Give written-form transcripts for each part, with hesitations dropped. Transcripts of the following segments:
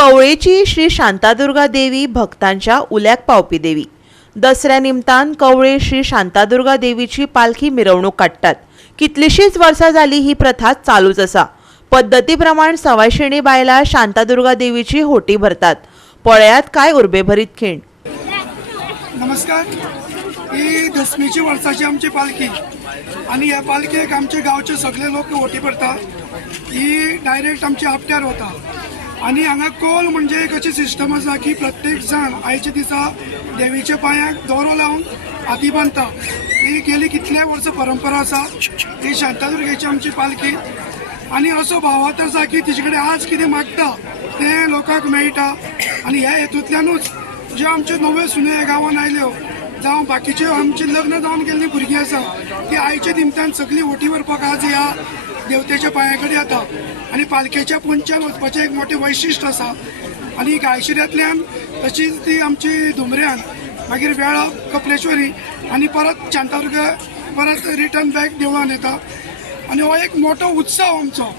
कवळेची श्री शांतादुर्गा देवी भक्तांच्या उल्याक पावपी देवी। दसऱ्या निमतान कवळे श्री शांतादुर्गा देवीची पालखी मिरवणूक काढतात। कितलीशीच वर्सां जाली ही प्रथा चालूच असा। पद्धती प्रमाण सवायशिणी बायला शांतादुर्गा देवीची होटी भरतात। पळयात काय उर्बेभरीत खीण। नमस्कार। ही दसमीची वर्साची आमची पालखी आणि ह्या पालखेक आमचे गावचे सगळे लोक होटी भरतात। ही डायरेक्ट आमची आपट्यार वता आणि हांगा कॉल म्हणजे एक अशी सिस्टम आसा की प्रत्येक जण आयच्या दिसा देवीच्या पांयाक दोरो लावन हाती बांदता। ही गेली कितल्या वर्स परंपरा आसा ही शांतादुर्गेची आमची पालखी आणि असो भावार्थ आसा की तिचे कडेन आज कितें मागता तें लोकांक मेळटा आणि ह्या हेतूंतल्यानूच जे आमचे नवे सुने ह्या गांवांत आयल्यो जावं बाकीचे आमचे लग्न जावन गेल्लीं भुरगीं आसा ती आयच्या निमतान सगळीं होटी व्हरपाक आज ह्या देवतेच्या पांया कडेन येता आणि पालखेच्या पोंच्यान वचपाचें एक मोठें वैशिश्ट आसा। आणि गायशिऱ्यांतल्यान तशीच ती आमची धुमऱ्यान मागीर वेळाप कपलेश्वरी आणि परत शांतादुर्गा परत रिटर्न बॅक देवळान येता आणि हो एक मोठो उत्सव आमचो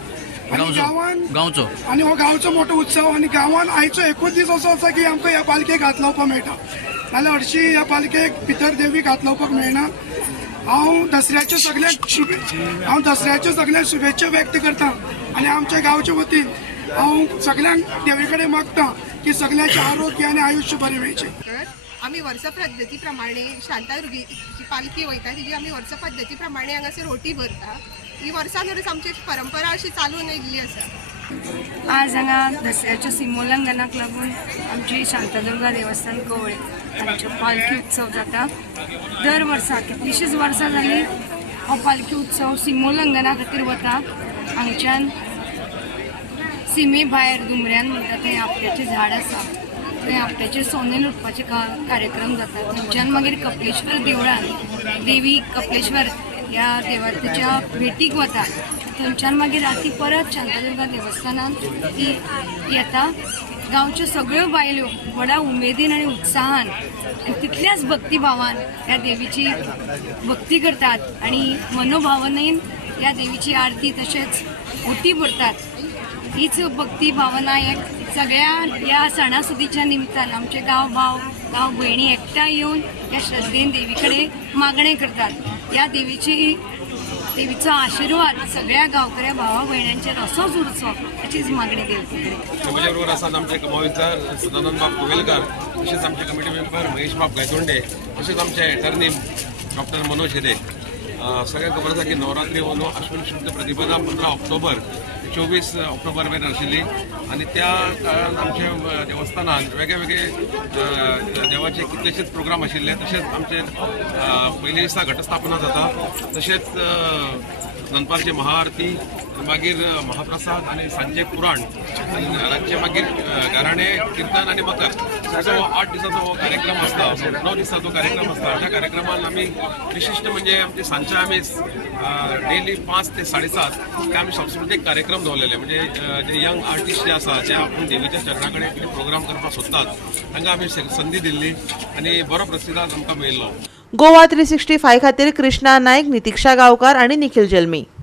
आणि गांवांत आणि हो गांवचो मोठो उत्सव आणि गांवांत आयचो एकूच दीस असो आसा की आमकां ह्या पालखेक हात लावपाक मेळटा, नाल्यार हरशीं ह्या पालखेक भितर देवीक हात लावपाक मेळना। हांव दसऱ्याच्यो सगळ्यांक शुभेच्छा व्यक्त करता आणि आमच्या गांवच्या वतीन हांव सगळ्यांक देवी कडेन मागता की सगळ्यांचे आरोग्य आणि आयुष्य बरें मेळचें। आम्ही वर्ष पद्धती प्रमाणे शांतादुर्गेची पालखी वयता तिजी आम्ही वर्ष पद्धती प्रमाणे हांगासर होटी भरता। ही वर्सांवरच आमची परंपरा अशी चालून येयल्ली आसा। आज हांगा दसऱ्याच्या सिमोलंघनाक लागून आमची शांतादुर्गा देवस्थान कवळे हांचो पालखी उत्सव जाता। दर वर्सा कितलीशीच वर्सां जाली हो पालखी उत्सव सिमोलंघना खातीर वता। हांगच्यान सिमे भायर दुमऱ्यान म्हणटा थंय आपट्याचें झाड आसा, थंय आपट्याचेर सोने लुटपाचे कार्यक्रम जाता। थंयच्यान मागीर कपलेश्वर देवळान देवी कपलेश्वर ह्या देवाच्या भेटीक वता। थंयच्यान मागीर राती परत शांतादुर्गा देवस्थानान ती येता। गांवच्यो सगळ्यो बायल्यो व्हडा उमेदीन आनी उत्साहान आनी तितल्याच भक्तिभावान ह्या देवीची भक्ती करतात आणि मनोभावनेन ह्या देवीची आरती तशेंच होटी भरतात। हीच भक्ती भावना एक सगळ्या ह्या सणासुदीच्या निमतान आमचे गांव भाव गांव भयणी एकठांय येवन ह्या श्रद्धेन देवी कडेन मागणें करतात। ह्या देवीचो आशिर्वाद सगळ्या गांवकऱ्या भावा भयण्यांचेर असोच उरचो अशीच मागणी देवी कडेन। म्हज्या बरोबर आसा आमचे कमाविकार सदानंद बाब कुवेलकार, तशेंच आमचे कमिटी मेंबर महेश बाब गायतोंडे, तशेंच आमचे एटर्नी डॉक्टर मनोज हेदे। सगळ्यांक खबर आसा की नवरात्री हो न्हू अश्विन शुद्ध प्रतिपदा 15 ऑक्टोबर 24 ऑक्टोबर मेरेन आशिल्ली आणि त्या काळान आमच्या देवस्थानान वेगळे वेगळे देवाचे कितलेशेच प्रोग्राम आशिल्ले। तशेंच आमचे पयल्या दिसा घटस्थापना जाता, तशेंच दनपारची महाआरती, मागीर महाप्रसाद आणि सांजे पुराण आणि रातचे मागीर गाराणे कीर्तन आणि मकर असो 8 दिसाचो हो कार्यक्रम आसता, 9 दिसाचो कार्यक्रम आसता। त्या कार्यक्रमान आमी विशिष्ट म्हणजे आमचे सांजचे आमी डेली 5 ते 7:30 ते आमी सांस्कृतीक कार्यक्रम दवरलेले, म्हणजे जे यंग आर्टिस्ट जे आसा जे आपण देवीच्या चरणा कडेन कितें प्रोग्राम करपाक सोदतात तांकां आमी संदी दिल्ली आणि बरो प्रतिसाद आमकां मेळिल्लो। गोवा 365 खातीर कृष्णा नायक, नितीक्षा गांवकार आणि निखिल जल्मी।